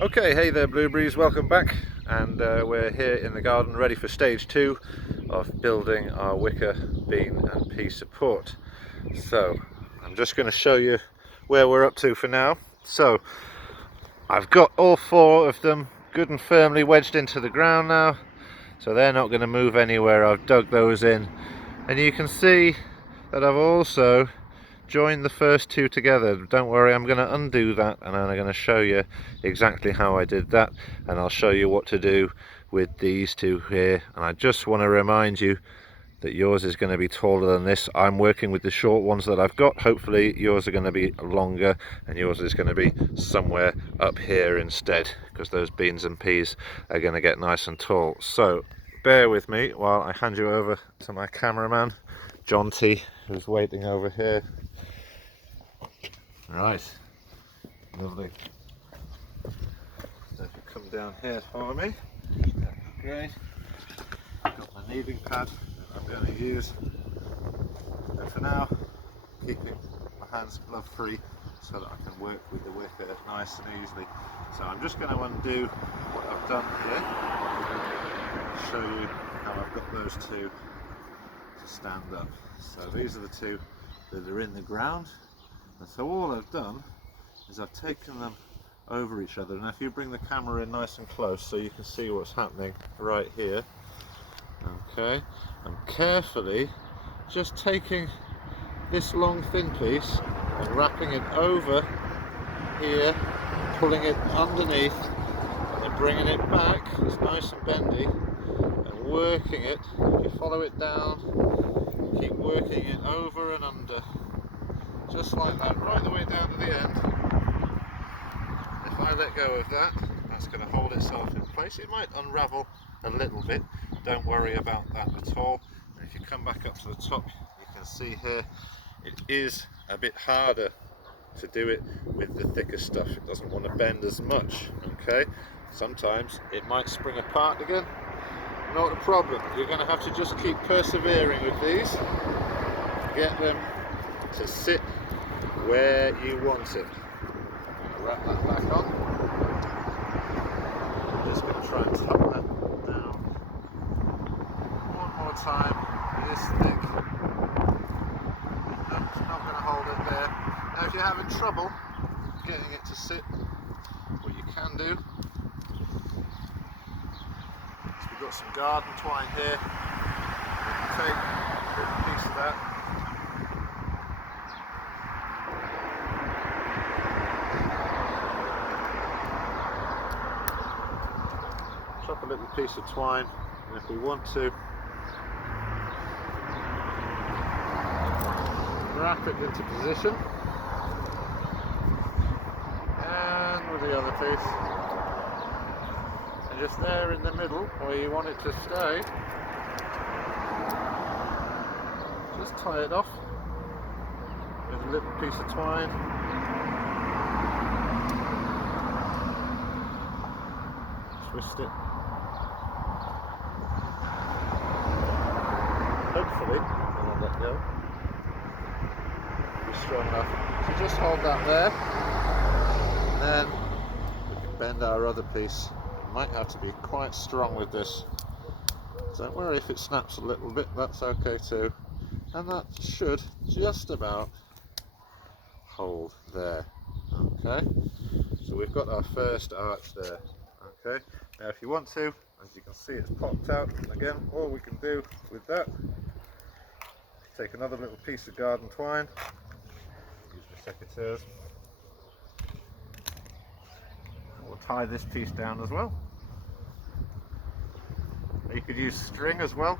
Okay, hey there blueberries, welcome back, and we're here in the garden ready for stage 2 of building our wicker bean and pea support. So I'm just going to show you where we're up to for now. So I've got all 4 of them good and firmly wedged into the ground now, so they're not going to move anywhere. I've dug those in, and you can see that I've also join the first 2 together. Don't worry, I'm going to undo that and I'm going to show you exactly how I did that, and I'll show you what to do with these 2 here. And I just want to remind you that yours is going to be taller than this. I'm working with the short ones that I've got. Hopefully yours are going to be longer and yours is going to be somewhere up here instead, because those beans and peas are going to get nice and tall. So bear with me while I hand you over to my cameraman John T, who's waiting over here. Right, lovely. So if you come down here for me, that'd be great. I've got my kneading pad that I'm going to use. And for now, keeping my hands glove free so that I can work with the wicker nice and easily. So I'm just going to undo what I've done here and show you how I've got those 2 to stand up. So these are the 2 that are in the ground. And so all I've done is I've taken them over each other, and if you bring the camera in nice and close so you can see what's happening right here, okay, I'm carefully just taking this long thin piece and wrapping it over here, pulling it underneath, and then bringing it back. It's nice and bendy, and working it. If you follow it down, keep working it over and under, just like that, right the way down to the end. If I let go of that, that's going to hold itself in place. It might unravel a little bit, don't worry about that at all. And if you come back up to the top, you can see here, it is a bit harder to do it with the thicker stuff. It doesn't want to bend as much, okay? Sometimes it might spring apart again. Not a problem. You're going to have to just keep persevering with these. Get them to sit where you want it. I'm going to wrap that back on. I'm just going to try and tuck that down one more time. This thick. No, it's not going to hold it there. Now if you're having trouble getting it to sit, what you can do is we've got some garden twine here. You can take a little piece of that, chop a little piece of twine, and if we want to, wrap it into position, and with the other piece, and just there in the middle where you want it to stay, just tie it off with a little piece of twine. Twist it. Hopefully, and I'll let go. Be strong enough. So just hold that there, and then we can bend our other piece. Might have to be quite strong with this. Don't worry if it snaps a little bit, that's okay too. And that should just about hold there. Okay, so we've got our first arch there. Okay, now if you want to, as you can see it's popped out again, all we can do with that, take another little piece of garden twine, use the secateurs, and we'll tie this piece down as well. You could use string as well,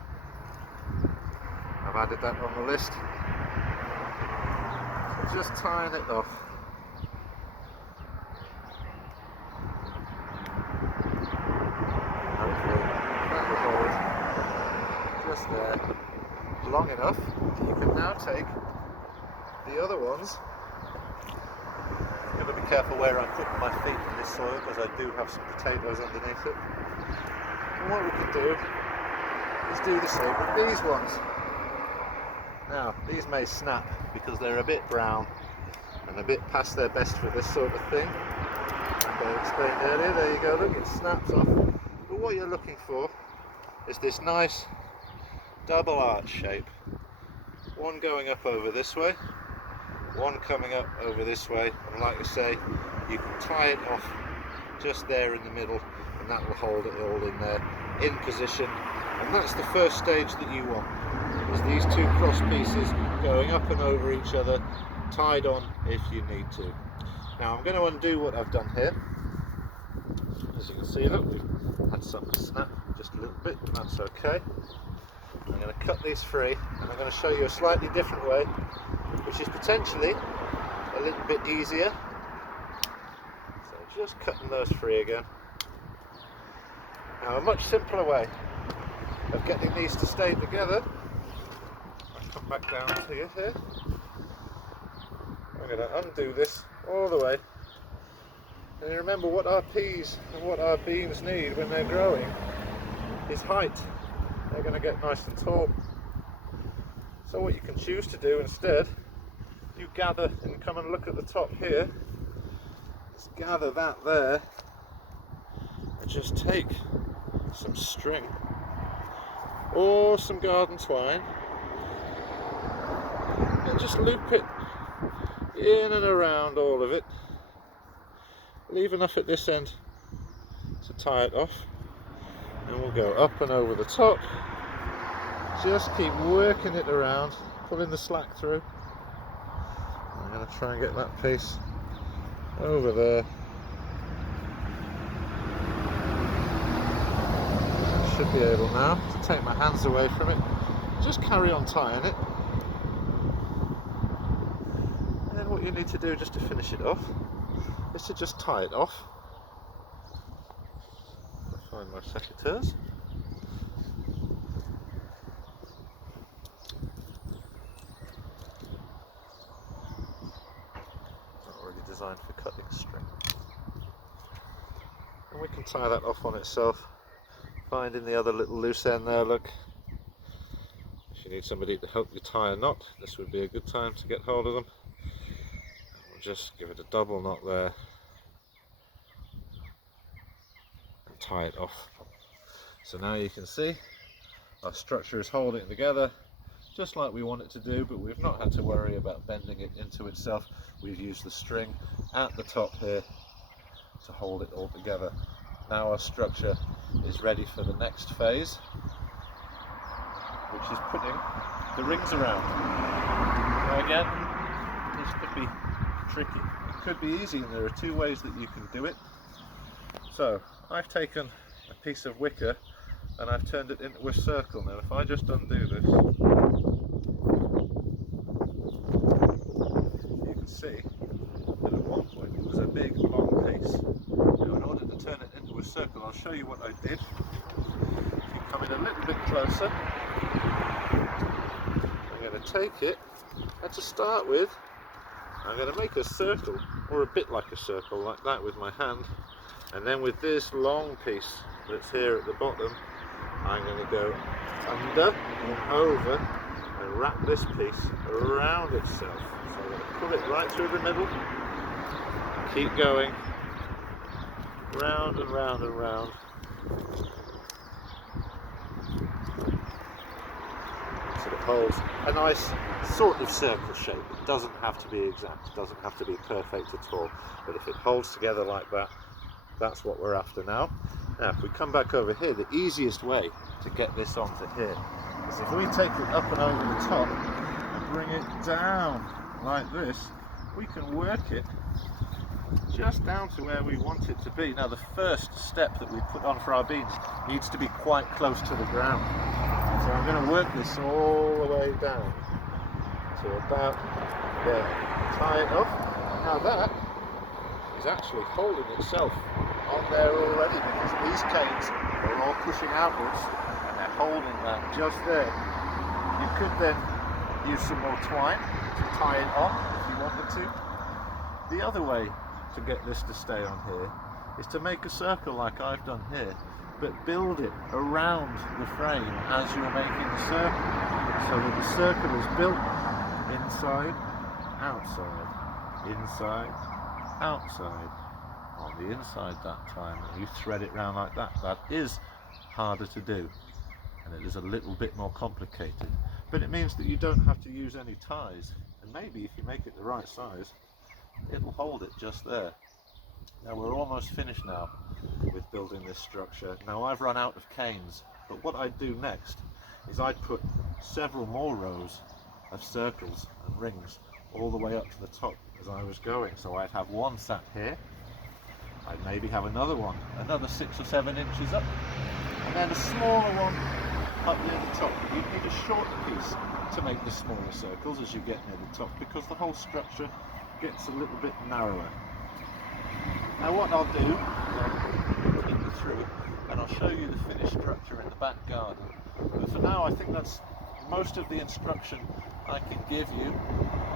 I've added that on the list. So just tying it off. Hopefully that will hold just there, long enough that you can now take the other ones. I'm going to be careful where I'm putting my feet in this soil because I do have some potatoes underneath it. And what we can do is do the same with these ones. Now, these may snap because they're a bit brown and a bit past their best for this sort of thing. Like I explained earlier, there you go, look, it snaps off. But what you're looking for is this nice double arch shape. One going up over this way, one coming up over this way, and like I say, you can tie it off just there in the middle, and that will hold it all in there, in position. And that's the first stage that you want, is these two cross pieces going up and over each other, tied on if you need to. Now I'm going to undo what I've done here. As you can see, look, we've had something snap just a little bit, and that's okay. I'm going to cut these free, and I'm going to show you a slightly different way, which is potentially a little bit easier. So just cutting those free again. Now a much simpler way of getting these to stay together, I'll come back down to you here. I'm going to undo this all the way. And remember, what our peas and what our beans need when they're growing is height. They're going to get nice and tall. So what you can choose to do instead, you gather and come and look at the top here. Just gather that there, and just take some string or some garden twine and just loop it in and around all of it. Leave enough at this end to tie it off, and we'll go up and over the top. Just keep working it around, pulling the slack through. I'm going to try and get that piece over there. I should be able now to take my hands away from it. Just carry on tying it. And then what you need to do just to finish it off is to just tie it off. Find my secateurs. Not really designed for cutting string. And we can tie that off on itself. Finding the other little loose end there, look. If you need somebody to help you tie a knot, this would be a good time to get hold of them. Just give it a double knot there and tie it off. So now you can see our structure is holding it together just like we want it to do, but we've not had to worry about bending it into itself. We've used the string at the top here to hold it all together. Now our structure is ready for the next phase, which is putting the rings around. Now again, this could be tricky. It could be easy, and there are two ways that you can do it. So I've taken a piece of wicker and I've turned it into a circle. Now if I just undo this, you can see that at one point it was a big long piece. Now in order to turn it into a circle, I'll show you what I did. If you come in a little bit closer, I'm going to take it, and to start with I'm going to make a circle, or a bit like a circle, like that with my hand, and then with this long piece that's here at the bottom, I'm going to go under and over and wrap this piece around itself. So I'm going to pull it right through the middle, keep going, round and round and round. So it holds a nice sort of circle shape. It doesn't have to be exact, it doesn't have to be perfect at all, but if it holds together like that, that's what we're after now. Now if we come back over here, the easiest way to get this onto here is if we take it up and over the top and bring it down like this, we can work it just down to where we want it to be. Now the first step that we put on for our beans needs to be quite close to the ground. So I'm going to work this all the way down to about there. Tie it off. Now that is actually holding itself on there already, because these canes are all pushing outwards and they're holding that just there. You could then use some more twine to tie it on if you wanted to. The other way to get this to stay on here is to make a circle like I've done here, but build it around the frame as you're making the circle, so that the circle is built inside, outside, inside, outside, on the inside that time, and you thread it round like that. That is harder to do, and it is a little bit more complicated, but it means that you don't have to use any ties, and maybe if you make it the right size, it'll hold it just there. Now we're almost finished now with building this structure. Now I've run out of canes, but what I'd do next is I'd put several more rows of circles and rings all the way up to the top as I was going. So I'd have one sat here, I'd maybe have another one, another 6 or 7 inches up, and then a smaller one up near the top. You'd need a shorter piece to make the smaller circles as you get near the top, because the whole structure gets a little bit narrower. Now what I'll do is I'll take you through and I'll show you the finished structure in the back garden. But for now I think that's most of the instruction I can give you.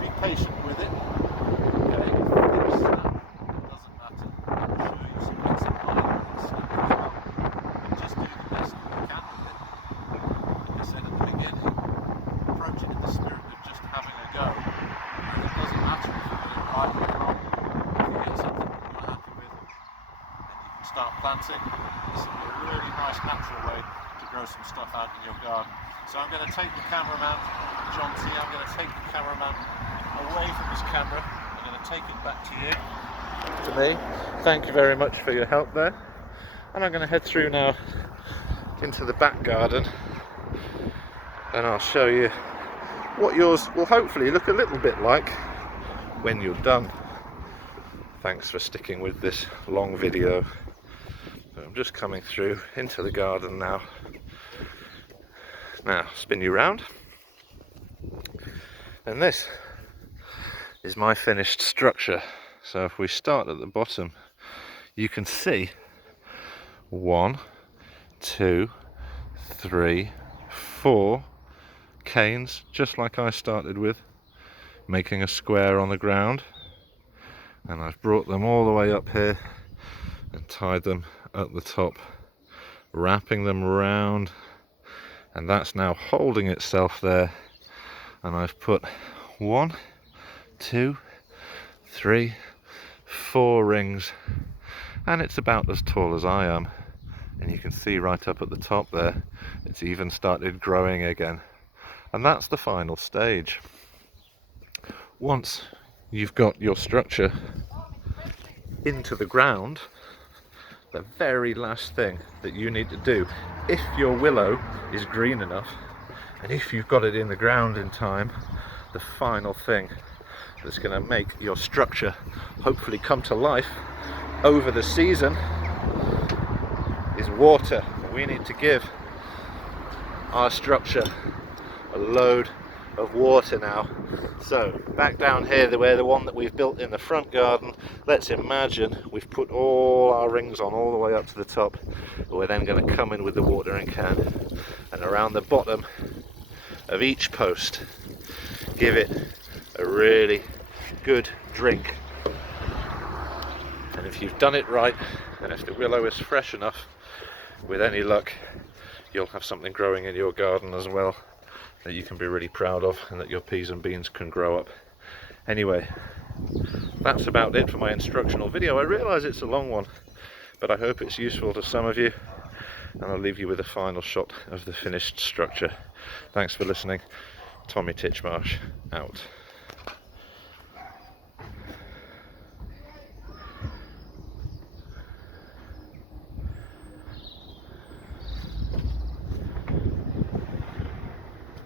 Be patient with it. Okay, if things snap, it doesn't matter. I'll show you some bits of mine that snap as well. And just do the best that you can with it. Like I said at the beginning, approach it in the spirit of just having a go. And it doesn't matter if you get it right or wrong. If you get something that you're happy with, then you can start planting. This will be a really nice natural way to grow some stuff out in your garden. So I'm going to take the cameraman, John T, I'm going to take the cameraman away from his camera. I'm going to take it back to you. To me. Thank you very much for your help there. And I'm going to head through now into the back garden, and I'll show you what yours will hopefully look a little bit like when you're done. Thanks for sticking with this long video. I'm just coming through into the garden now. Now, spin you round. And this is my finished structure. So if we start at the bottom, you can see 1, 2, 3, 4 canes, just like I started with, making a square on the ground. And I've brought them all the way up here and tied them at the top, wrapping them around, and that's now holding itself there. And I've put 1, 2, 3, 4 rings, and it's about as tall as I am. And you can see right up at the top there, it's even started growing again. And that's the final stage. Once you've got your structure into the ground, the very last thing that you need to do, if your willow is green enough, and if you've got it in the ground in time, the final thing that's going to make your structure hopefully come to life over the season is water. We need to give our structure a load of water now. So back down here where the one that we've built in the front garden, let's imagine we've put all our rings on all the way up to the top. We're then going to come in with the watering can, and around the bottom of each post give it a really good drink. And if you've done it right, and if the willow is fresh enough, with any luck you'll have something growing in your garden as well that you can be really proud of, and that your peas and beans can grow up. Anyway, that's about it for my instructional video. I realise it's a long one, but I hope it's useful to some of you, and I'll leave you with a final shot of the finished structure. Thanks for listening. Tommy Titchmarsh out.